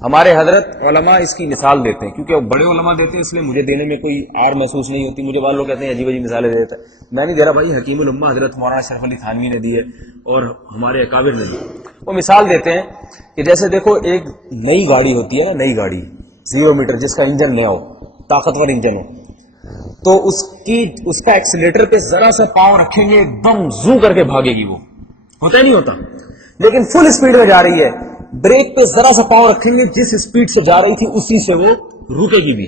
ہمارے حضرت علماء اس کی مثال دیتے ہیں، کیونکہ بڑے علماء دیتے ہیں اس لیے مجھے دینے میں کوئی آر محسوس نہیں ہوتی. مجھے بعض لوگ کہتے ہیں عجیب عجیب مثالیں دیتا ہے. میں نہیں دے رہا بھائی، حکیم الامہ حضرت مولانا اشرف علی تھانوی نے دی ہے اور ہمارے اکابر نے دی. وہ مثال دیتے ہیں کہ جیسے دیکھو ایک نئی گاڑی ہوتی ہے نا، نئی گاڑی 0 میٹر جس کا انجن نیا ہو، طاقتور انجن ہو، تو اس کا ایکسیلیٹر پہ ذرا سا پاؤں رکھیں گے ایک دم زو کر کے بھاگے گی. وہ ہوتا ہی نہیں ہوتا. لیکن فل اسپیڈ میں جا رہی ہے، بریک پہ ذرا سا پاؤں رکھیں گے، جس اسپیڈ سے جا رہی تھی اسی سے وہ رکے گی بھی.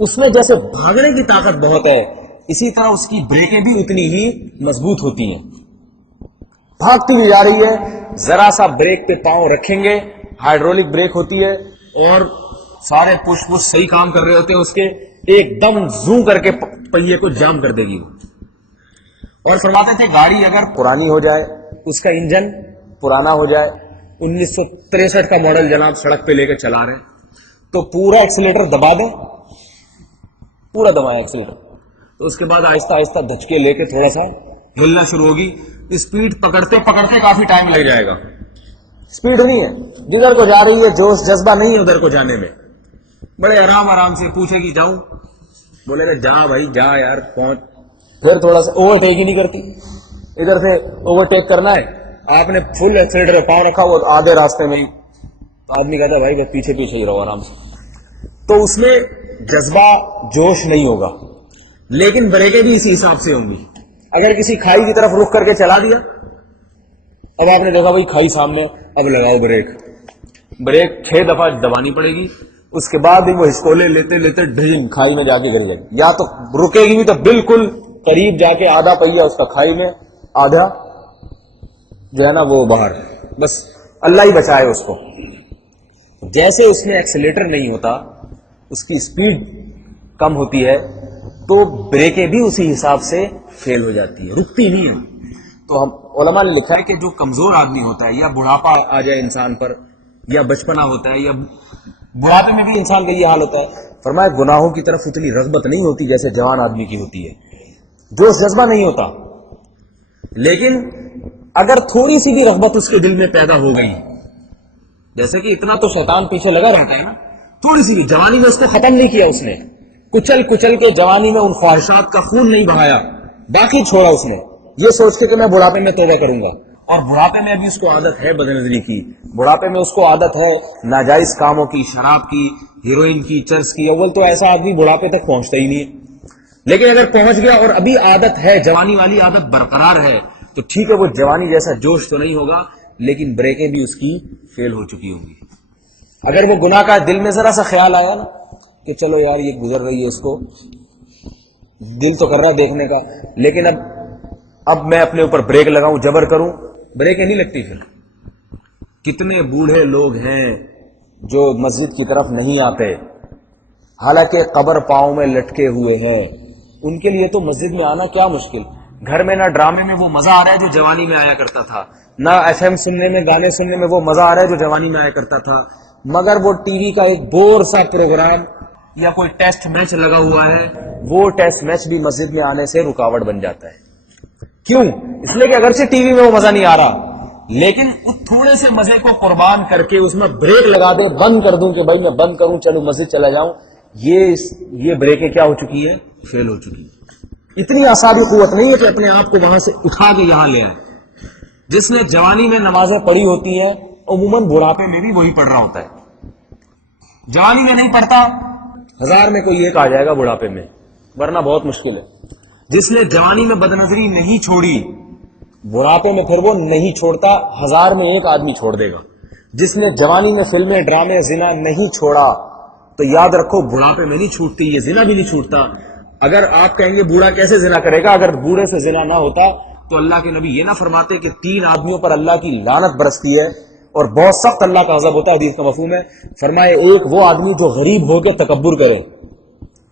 اس میں جیسے بھاگنے کی طاقت بہت ہے، اسی طرح اس کی بریکیں بھی اتنی ہی مضبوط ہوتی ہیں. بھاگتی ہوئی جا رہی ہے، ذرا سا بریک پہ پاؤں رکھیں گے، ہائیڈرولک بریک ہوتی ہے اور سارے پش صحیح کام کر رہے ہوتے ہیں اس کے، ایک دم زو کر کے پہیے کو جام کر دے گی. اور فرماتے تھے گاڑی اگر پرانی ہو جائے، اس کا انجن پرانا ہو جائے، 1963 کا ماڈل جناب سڑک پہ لے کے چلا رہے تو پورا ایکسیلیٹر دبا دیں، پورا دبایا ایکسیلیٹر، تو اس کے بعد آہستہ آہستہ دھچکے لے کے تھوڑا سا ہلنا شروع ہوگی. اسپیڈ پکڑتے پکڑتے کافی ٹائم لگ جائے گا. اسپیڈ نہیں ہے، جدھر کو جا رہی ہے جوش جذبہ نہیں ہے ادھر کو جانے میں. بڑے آرام سے پوچھے گی جاؤں، بولے گا جا بھائی جا یار پہنچ. پھر تھوڑا سا اوورٹیک ہی نہیں کرتی. ادھر سے اوورٹیک کرنا ہے، آپ نے فل ایکسیلیٹر پہ پاؤں رکھا، وہ آدھے راستے میں ہی تو آدمی کہتا ہے بھائی بس پیچھے پیچھے ہی رہو آرام سے. تو اس میں جذبہ جوش نہیں ہوگا. لیکن بریکیں بھی اسی حساب سے ہوں گی. اگر کسی کھائی کی طرف رخ کر کے چلا دیا، اب آپ نے دیکھا بھائی کھائی سامنے، اب لگاؤ بریک 6 دفعہ دبانی پڑے گی. اس کے بعد بھی وہ ہسکولے لیتے لیتے ڈھین کھائی میں جا کے گر جائے گی. یا تو رکے گی بھی تو بالکل قریب جا کے آدھا پہیا اس کا کھائی میں، آدھا جو ہے نا وہ باہر. بس اللہ ہی بچائے اس کو. جیسے اس میں ایکسیلیٹر نہیں ہوتا، اس کی اسپیڈ کم ہوتی ہے، تو بریکیں بھی اسی حساب سے فیل ہو جاتی ہے، رکتی نہیں ہے. تو ہم علماء نے لکھا ہے کہ جو کمزور آدمی ہوتا ہے، یا بڑھاپا آ جائے انسان پر، یا بچپنا ہوتا ہے، یا بڑھاپے میں بھی انسان کا یہ حال ہوتا ہے، فرمایا گناہوں کی طرف اتنی رغبت نہیں ہوتی جیسے جوان آدمی کی ہوتی ہے، جوش جذبہ نہیں ہوتا. لیکن اگر تھوڑی سی بھی رغبت اس کے دل میں پیدا ہو گئی، جیسے کہ اتنا تو شیطان پیچھے لگا رہتا ہے نا، تھوڑی سی بھی جوانی میں اس کو ختم نہیں کیا، اس نے کچل کچل کے جوانی میں ان خواہشات کا خون نہیں بہایا، باقی چھوڑا اس نے یہ سوچ کے کہ میں بڑھاپے میں توبہ کروں گا. اور بڑھاپے میں ابھی اس کو عادت ہے بد نظری کی، بڑھاپے میں اس کو عادت ہے ناجائز کاموں کی، شراب کی، ہیروئن کی، چرس کی. اول تو ایسا آدمی بڑھاپے تک پہنچتا ہی نہیں ہے. لیکن اگر پہنچ گیا اور ابھی عادت ہے، جوانی والی عادت برقرار ہے، تو ٹھیک ہے، وہ جوانی جیسا جوش تو نہیں ہوگا، لیکن بریکیں بھی اس کی فیل ہو چکی ہوں گی. اگر وہ گناہ کا دل میں ذرا سا خیال آیا نا کہ چلو یار یہ گزر رہی ہے، اس کو دل تو کر رہا دیکھنے کا، لیکن اب میں اپنے اوپر بریک لگاؤں، جبر کروں، بریکیں نہیں لگتی. پھر کتنے بوڑھے لوگ ہیں جو مسجد کی طرف نہیں آتے، حالانکہ قبر پاؤں میں لٹکے ہوئے ہیں. ان کے لیے تو مسجد میں آنا کیا مشکل. گھر میں نہ ڈرامے میں وہ مزہ آ رہا ہے جو جوانی میں آیا کرتا تھا، نہ ایف ایم سننے میں، گانے سننے میں وہ مزہ آ رہا ہے جو جوانی میں آیا کرتا تھا، مگر وہ ٹی وی کا ایک بور سا پروگرام یا کوئی ٹیسٹ میچ لگا ہوا ہے، وہ ٹیسٹ میچ بھی مسجد میں آنے سے رکاوٹ بن جاتا ہے. کیوں؟ اس لیے کہ اگرچہ ٹی وی میں وہ مزہ نہیں آ رہا، لیکن اس تھوڑے سے مزے کو قربان کر کے اس میں بریک لگا دے، بند کر دوں کہ بھائی میں بند کروں، چلو مسجد چلا جاؤں، یہ بریکیں کیا ہو چکی ہے؟ فیل ہو چکی ہے. اتنی آسانی قوت نہیں ہے کہ اپنے آپ کو وہاں سے اٹھا کے یہاں لے آئے. جس نے جوانی میں نمازیں پڑھی ہوتی ہیں، عموماً بڑھاپے میں بھی وہی پڑھ رہا ہوتا ہے. جوانی میں نہیں پڑھتا، 1000 میں کوئی ایک آ جائے گا بڑھاپے میں، ورنہ بہت مشکل ہے. جس نے جوانی میں بدنظری نہیں چھوڑی، بڑھاپے میں پھر وہ نہیں چھوڑتا، 1000 میں ایک آدمی چھوڑ دے گا. جس نے جوانی میں فلمیں، ڈرامے، زنا نہیں چھوڑا، تو یاد رکھو بڑھاپے میں نہیں چھوٹتی، یہ زنا بھی نہیں چھوٹتا. اگر آپ کہیں گے بوڑھا کیسے زنا کرے گا، اگر بوڑھے سے زنا نہ ہوتا تو اللہ کے نبی یہ نہ فرماتے کہ 3 آدمیوں پر اللہ کی لعنت برستی ہے اور بہت سخت اللہ کا غضب ہوتا ہے. حدیث کا مفہوم ہے، فرمائے ایک وہ آدمی جو غریب ہو کے تکبر کرے.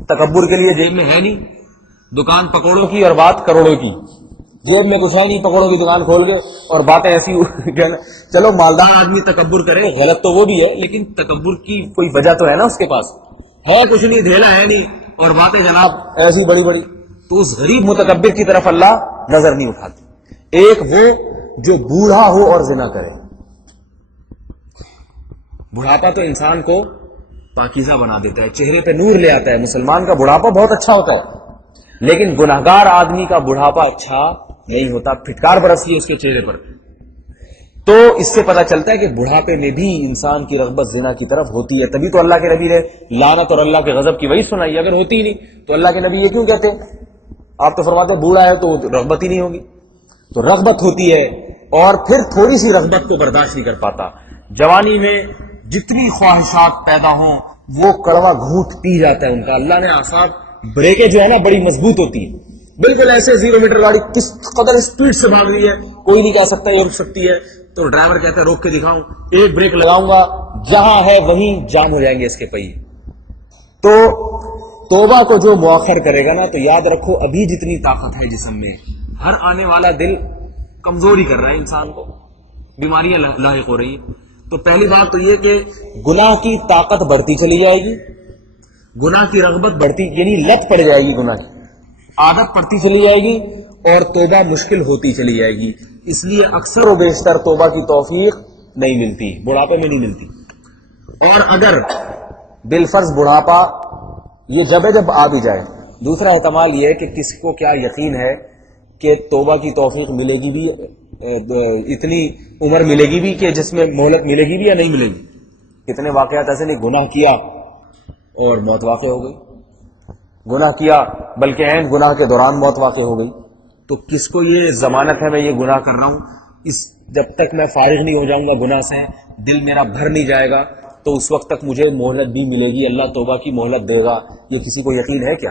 تکبر کے لیے جیب میں ہے نہیں، دکان پکوڑوں کی اور بات کروڑوں کی، جیب میں کچھ ہے نہیں، پکوڑوں کی دکان کھول کے اور باتیں ایسی. چلو مالدار آدمی تکبر کرے، غلط تو وہ بھی ہے، لیکن تکبر کی کوئی وجہ تو ہے نا، اس کے پاس ہے کچھ نہیں، دھیلا ہے نہیں، اور باتیں جناب ایسی بڑی بڑی. تو اس غریب متکبر کی طرف اللہ نظر نہیں اٹھاتی. ایک وہ جو بوڑھا ہو اور زنا کرے. بڑھاپا تو انسان کو پاکیزہ بنا دیتا ہے، چہرے پہ نور لے آتا ہے. مسلمان کا بڑھاپا بہت اچھا ہوتا ہے، لیکن گناہگار آدمی کا بڑھاپا اچھا نہیں ہوتا، پھٹکار برستی ہے اس کے چہرے پر. تو اس سے پتہ چلتا ہے کہ بڑھاپے میں بھی انسان کی رغبت زنا کی طرف ہوتی ہے. تبھی تو اللہ کے نبی نے لعنت اور اللہ کے غضب کی وہی سنائی. اگر ہوتی ہی نہیں تو اللہ کے نبی یہ کیوں کہتے؟ آپ تو فرماتے بوڑھا ہے تو رغبت ہی نہیں ہوگی. تو رغبت ہوتی ہے، اور پھر تھوڑی سی رغبت کو برداشت نہیں کر پاتا. جوانی میں جتنی خواہشات پیدا ہوں وہ کڑوا گھونٹ پی جاتا ہے ان کا. اللہ نے اعصاب، بریکیں جو ہے نا بڑی مضبوط ہوتی ہے، بالکل ایسے 0 میٹر گاڑی کس قدر اسپیڈ سے بھاگ رہی ہے کوئی نہیں کہہ سکتا یہ رک سکتی ہے، تو ڈرائیور کہتا ہے روک کے دکھاؤں، ایک بریک لگاؤں گا، جہاں ہے وہیں جام ہو جائیں گے اس کے پہیے. تو توبہ کو جو مؤخر کرے گا نا، تو یاد رکھو ابھی جتنی طاقت ہے جسم میں، ہر آنے والا دل کمزوری کر رہا ہے انسان کو، بیماریاں لاحق ہو رہی ہیں. تو پہلی بات تو یہ کہ گناہ کی طاقت بڑھتی چلی جائے گی، گناہ کی رغبت بڑھتی، یعنی لت پڑ جائے گی، گناہ کی عادت پڑتی چلی جائے گی، اور توبہ مشکل ہوتی چلی جائے گی. اس لیے اکثر و بیشتر توبہ کی توفیق نہیں ملتی، بڑھاپے میں نہیں ملتی. اور اگر بالفرض بڑھاپا یہ جب آ بھی جائے، دوسرا احتمال یہ ہے کہ کس کو کیا یقین ہے کہ توبہ کی توفیق ملے گی بھی، اتنی عمر ملے گی بھی کہ جس میں مہلت ملے گی بھی یا نہیں ملے گی. کتنے واقعات ایسے نہیں، گناہ کیا اور موت واقع ہو گئی، گناہ کیا بلکہ عین گناہ کے دوران موت واقع ہو گئی. تو کس کو یہ ضمانت ہے میں یہ گناہ کر رہا ہوں، جب تک میں فارغ نہیں ہو جاؤں گا گناہ سے، دل میرا بھر نہیں جائے گا، تو اس وقت تک مجھے مہلت بھی ملے گی، اللہ توبہ کی مہلت دے گا، یہ کسی کو یقین ہے کیا؟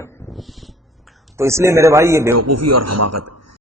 تو اس لیے میرے بھائی یہ بیوقوفی اور حماقت ہے.